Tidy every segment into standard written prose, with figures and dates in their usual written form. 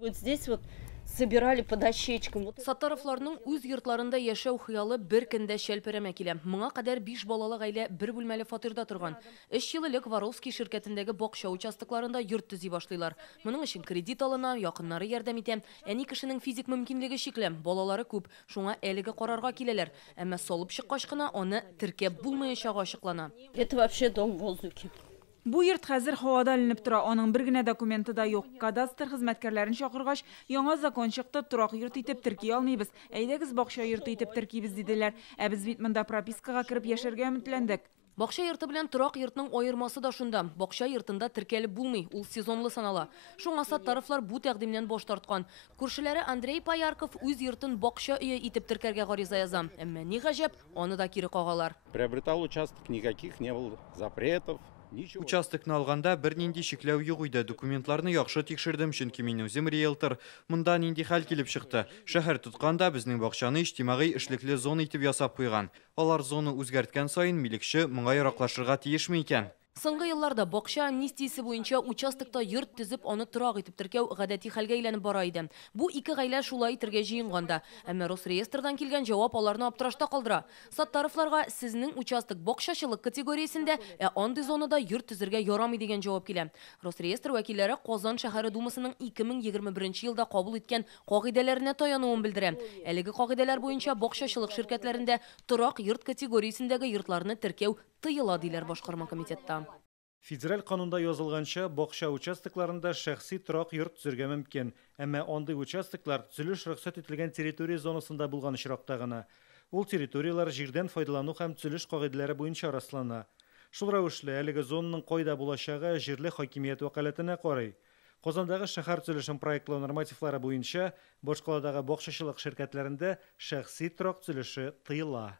Вот здесь вот собирали по дощечкам. Саттаровларның үз йортларында яшәү хыялы бер көндә шәлперәмә килә. Моңа кадәр 5 балалы гаилә бер бүлмәле фатирда торган. 3 ел элек Воровский ширкәтендәге бакча участокларында йорт төзи башлыйлар. Моның өчен кредит алына, якыннары ярдәм итә. Әни кешенең физик мөмкинлеге шикле, балалары күп. Шуңа әлеге карарга киләләр. Әмма салып чыккач кына аны теркәп булмаячагы ачыклана. Это вообще дом в воздухе. Бу йорт хәзер һавада эленеп тора, аның бер генә документы да юк. Кадастр хезмәткәрләрен чакыргач, яңа закон чыкты, торак йорт итеп терки алмыйбыз. Әйдәгез бакча йорты итеп теркибез диделәр. Ә без бит монда пропискага кирип яшәргә өметләндек. Бакча йорты белән торак йортның аермасы да шунда. Бакча йортында теркәлеп булмый, ул сезонлы санала. Шуңа Саттаровлар бу тәкъдимнән баш тарткан. Күршеләре Андрей Поярков үз йортын бакча өе итеп теркәргә гариза яза. Әмма ни гаҗәп, аны да кире кагалар. Приобретал участок, никаких не было запретов. Участокны алганда бер нинди шикләү юк иде. Документларны яхшы тикшердем, чөнки мин үзем риэлтор. Монда нинди хәл килеп чыкты. Шәһәр тотканда безнең бакчаны иҗтимагый эшлекле зона итеп ясап куйган. Алар зона үзгәрткән саен милекче моңа яраклашырга тиешме икән? Соңгы елларда бакча амнистиясе буенча участокта йорт төзеп, аны торак итеп теркәү гадәти хәлгә әйләнеп бара иде. Бу ике гаилә шулай итәргә җыенганда, әмма Росреестрдан килгән җавап аларны аптырашта калдыра. Саттаровларга сезнең участок бакчачылык категориясендә, андый зонада йорт төзергә ярамый дигән җавап килә. Росреестр вәкилләре Казан шәһәре думасының 2021 елда кабул иткән кагыйдәләренә таянуын белдерә. Әлеге кагыйдәләр буенча бакчачылык ширкәтләрендә торак йорт категориясендәге йортларны теркәү тыела диләр башкарма комитетта. Федераль канунда язылганча, бакча участокларында шәхси торак йорт төзергә мөмкин, әмма андый участоклар төзелеш рөхсәт ителгән территория зонасында булган очракта гына. Ул территориялар җирдән файдалану һәм төзелеш кагыйдәләре буенча раслана. Шул рәвешле әлеге зонаның кайда булачагы җирле хакимият вәкаләтенә карый. Казандагы шәһәр төзелешен проектлау нормативлары буенча башкаладагы бакчачылык ширкәтләрендә шәхси торак төзелеше тыела.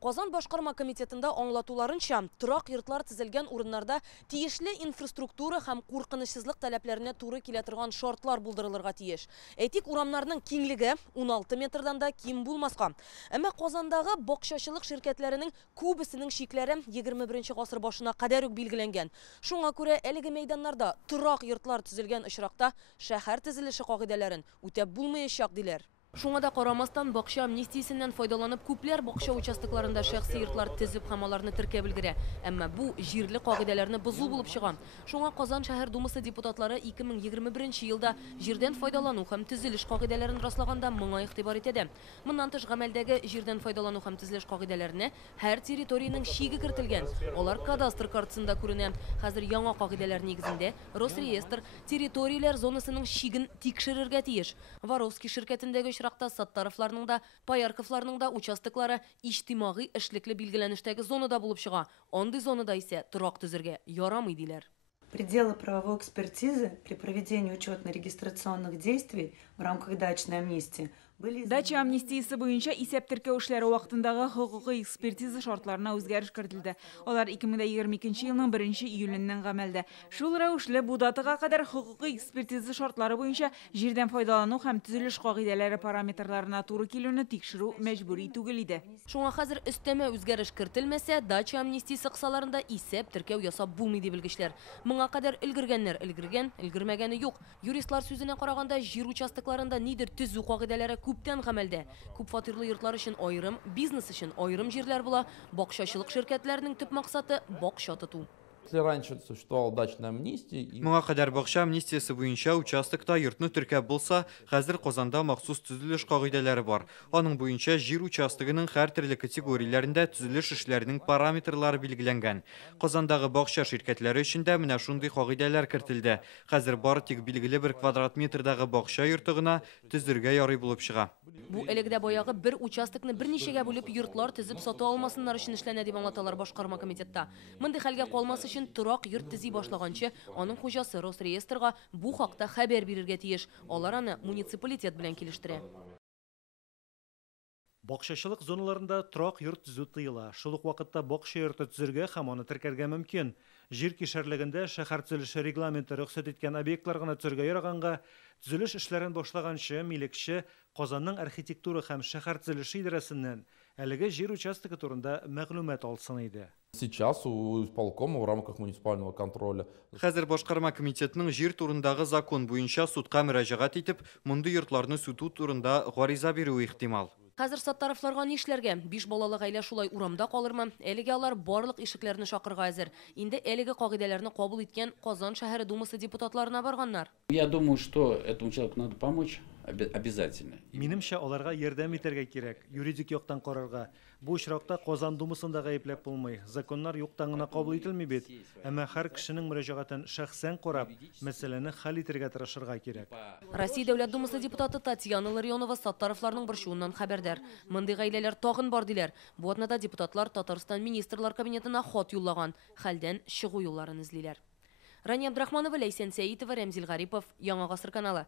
Казан башкарма комитетында аңлатуларынча, торак йортлар төзелгән урыннарда тиешле инфраструктура һәм куркынычсызлык таләпләренә туры килә торган шартлар булдырылырга тиеш. Әйтик, урамнарның киңлеге 16 метрдан да ким булмаска. Әмма Казандагы бакчачылык ширкәтләренең күбесенең шикләре 21 гасыр башына кадәр үк билгеләнгән. Шуңа күрә әлеге мәйданнарда торак йортлар төзелгән очракта шәһәр төзелеше кагыйдәләрен үтәп булмаячак диләр. Шуңа да карамастан бакча амнистиясеннән файдаланып күпләр бакча участокларында шәхси йортлар төзеп һәм аларны теркәп өлгерә. Әмма бу җирле кагыйдәләрне бозу булып чыга. Шуңа Казан шәһәр думасы депутатлары 2021 елда җирдән файдалану һәм төзелеш кагыйдәләрен раслаганда моңа игътибар итә. Моннан тыш гамәлдәге җирдән файдалану һәм төзелеш кагыйдәләренә һәр территорияның шиге кертелгән. Алар кадастр картасында күренә. Хәзер яңа кагыйдәләр нигезендә Росреестр территорияләр зонасының шиген тикшерергә тиеш. Воровский ширкәтендәге очракта Саттаровларның да, Поярковларның да участоклары иҗтимагый эшлекле билгеләнештәге зонада булып чыга. Андый зонада исә торак төзергә ярамый диләр. Пределы правовой экспертизы при проведении учетно-регистрационных действий в рамках дачной амнистии были... Дача амнистиясы буенча исәп теркәү эшләре вакытындагы хокукый экспертиза шартларына үзгәреш кертелде. Алар 2022 елның 1 июленнән гамәлдә. Шул рәвешле бу датага кадәр хокукый экспертиза шартлары буенча җирдән файдалану һәм төзелеш кагыйдәләре параметрларына туры килүне тикшерү мәҗбүри түгел иде. Шуңа хәзер өстәмә үзгәреш кертелмәсә, дача амнистиясе кысаларында исәп теркәү ясап булмый дип белгечләр. Моңа кадәр өлгергәннәр өлгергән, өлгермәгәне юк. Юристлар сүзенә караганда, җир участокларында нидер төзү кагыйдәләре күптән гамәлдә. Күп фатирлы йортлар өчен аерым, бизнес өчен аерым җирләр була. Бакчачылык ширкәтләренең төп максаты бакча тоту. Раньше существовала дачная амнистия. Моңа кадәр бакча амнистиясе буенча участокта йортны теркәп булса, хәзер Казанда махсус төзелеш кагыйдәләре бар. Аның буенча җир участогының һәр төрле категорияләрендә төзелеш эшләренең параметрлары билгеләнгән. Казандагы бакча ширкәтләре өчен дә менә шундый кагыйдәләр кертелде. Хәзер бары тик билгеле 1 квадрат метрдагы бакча йорты гына төзергә ярый булып чыга. Бу элегдә баягы бер участокны берничәгә бүлеп йортлар төзеп сата алмасыннар өчен эшләнә дип аңлаталар башкарма комитетта. Мондый хәлгә калмас өчен торак йорт төзи башлаганчы, аның хуҗасы Росреестрга бу хакта хәбәр бирергә тиеш. Алар аны муниципалитет белән килештерә. Бакчачылык зоналарында торак йорт төзү тыела. Шул ук вакытта бакча йорты төзергә һәм аны теркәргә мөмкин. Җир кишәрлегендә шәһәр төзелеше регламенты рөхсәт иткән объектлар гына төзергә яраганга, төзелеш эшләрен башлаганчы милекче Казанның архитектура һәм шәһәр төзелеше идарәсеннән Әлеге жер участогы турында мәгълүмат алсын иде. Сейчас у исполкома в рамках муниципального контроля Хәзер башкарма комитетының жер турындагы закон буенча судка мөрәҗәгать итеп, мондый йортларны сүтү турында гариза бирү ихтимал. Хәзер Саттаровларга нишләргә? 5 балалы гаилә шулай урамда калырмы? Әлегә алар барлык ишекләрне шакырга әзер. Инде әлеге кагыйдәләрне кабул иткән Казан шәһәре думасы депутатларына барганнар. Я думаю, что этому человеку надо помочь обязательно. Минемчә, аларга ярдәм итәргә кирәк, юридик яктан карарга. Бу очракта Казан думасында гаепләп булмый. Законнар юктан гына кабул ителми бит. Әмма һәр кешенең мөрәҗәгатен шәхсән карап, мәсьәләне хәл итәргә тырышырга кирәк. Россия дәүләт думасы депутаты Татьяна Ларионова Саттаровларның борчуыннан хәбәрдар. Мондый гаиләләр тагын бар диләр. Бу атнада депутатлар Татарстан министрлар кабинетына хат юллаган, хәлдән чыгу юлларын эзлиләр. Рания Абдрахманова, Ләйсән Сәитова, Рәмзил Гарипов, Яңа гасыр каналы.